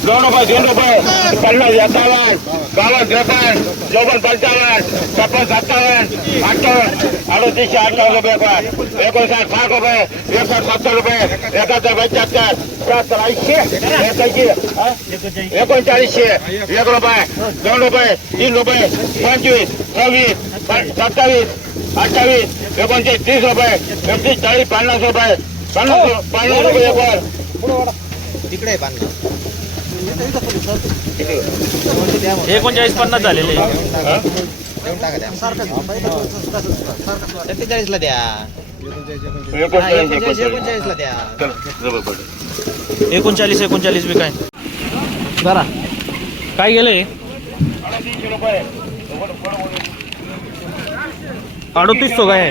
दोन रुपये तीन रुपये पन्नास एकावन्न बावन्न त्रेपन्न चौपन्न पंचावन्न छप्पन सत्तावन्न अठ्ठावन्न अडतीसशे अठ्ठावन्न रुपये पण एकोणसाठ साठ रुपये एकसष्ट सत्तर रुपये एकाहत्तर पंच्याहत्तर त्र्याहत्तर ऐंशी एकाऐंशी एकोणचाळीसशे एक रुपये दोन रुपये तीन रुपये पंचवीस सव्वीस सत्तावीस अठ्ठावीस एकोणतीस तीस रुपये एकतीस चाळीस पन्नास रुपये पन्नास पन्नास रुपये एक वर तिकडे पन्नास. एकोणचाळीस पन्नास झालेले. हा? देऊन टाका द्या सत्तेचाळीसला द्या. एकोणचाळीस एकोणचाळीस एकोणचाळीस एकोणचाळीसला द्या. एकोणचाळीस एकोणचाळीस बी काय? जरा काय गेले अडतीसशे रुपये अडतीस सो काय?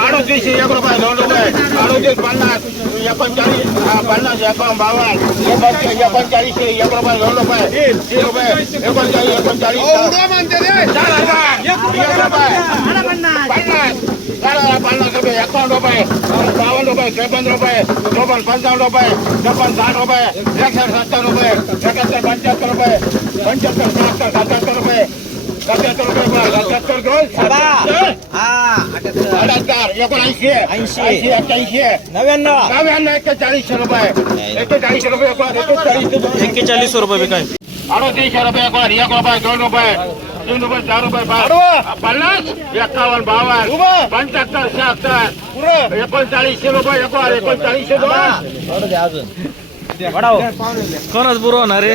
ఆడొచ్చేసి యాభై రూపాయలు రెండు రూపాయలు ఆడొచ్చేసి పన్నాస్ ఎప్పని కలిసి పన్నాస్ ఎప్పం బావాలి ఎప్పని కలిసి యాభై రూపాయలు రెండు రూపాయలు ఈ రూపాయలు ఎప్పని కలిసి ఎప్పని కలిసి పన్నాస్ પન્નાસ રૂપિયા એકાવન રૂપિયા બાવન રૂપિયા ત્રેપન રૂપિયા ચોપન પંચાવન રૂપિયા છપ્પન સાઠ રૂપિયા એકસઠ સત્તર રૂપિયા એકસઠ પંચોતેર રૂપિયા પંચોતેર સાતસો સત્તર રૂપિયા एकोणऐंशी ऐंशी. ऐंशी अठ्ठ्याऐंशी नव्याण्णव नव्याण्णव एक्केचाळीसशे रुपये एक्केचाळीसशे रुपये बरं. एक्केचाळीस एक्केचाळीस रुपये काय अडतीसशे रुपये एक वर एक रुपये दोन रुपये तीन रुपये चार रुपये पन्नास एकावन्न बावन्न पंच्याहत्तर शहात्तर एकोणचाळीसशे रुपये एक वर एकोणचाळीसशे दोन अजून कोणच बुरो होणार रे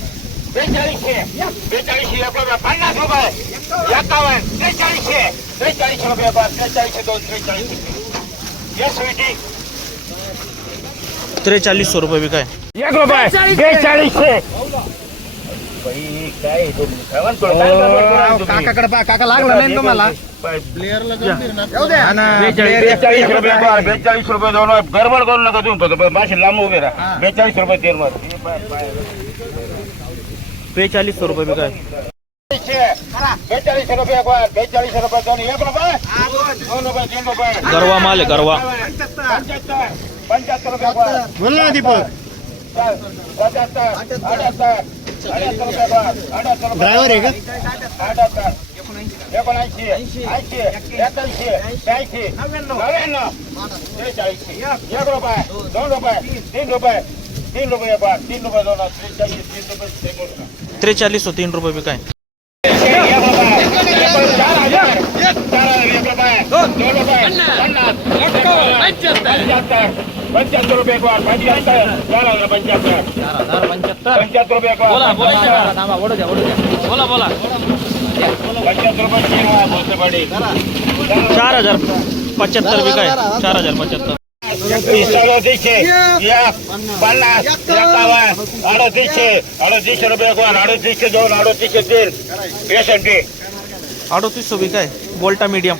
बेचाळीसशे. बेचाळीसशे एक रुपये पन्नास रुपये. एकावन्न. त्रेचाळीसशे. त्रेचाळीसशे रुपये वर त्रेचाळीसशे दोन त्रेचाळीसशे. त्रेचाळीस रुपये बी काय? एक रुपये. बेचाळीसशे. काय काकाकडे पहा काका लागला नाही तुम्हाला? बेचाळीस रुपये बार, बेचाळीस रुपये वर. गडबड करू नका तुम्ही फक्त. माशी लांब उभे राहा. बेचाळीस रुपये तीन वर બેચાલીસો રૂપિયા વિકાય ગરવા માલે ગરવા. બોલના દીપક ડ્રાઈવર હે કા એકોણસી એસી એકસી ત્યાસી નવ્યાણું ત્રેચાળીસ એક રૂપિયા દોઢ રૂપિયા ત્રણ રૂપિયા. तीन रुपये तीन त्रेचालीस रुपये हो, तीन रुपये भी का चार हज़ार बोला बोला चार हज़ार पचहत्तर भी चार हज़ार पचहत्तर. અડધી છે પચાસ એકાવન અડધી છે અડધીસો. રૂપિયા કોણ? અડધીસો દોન અડધીસો તેલ બેસન અડતીસો બી કાંઈ બોલ્ટા મીડિયમ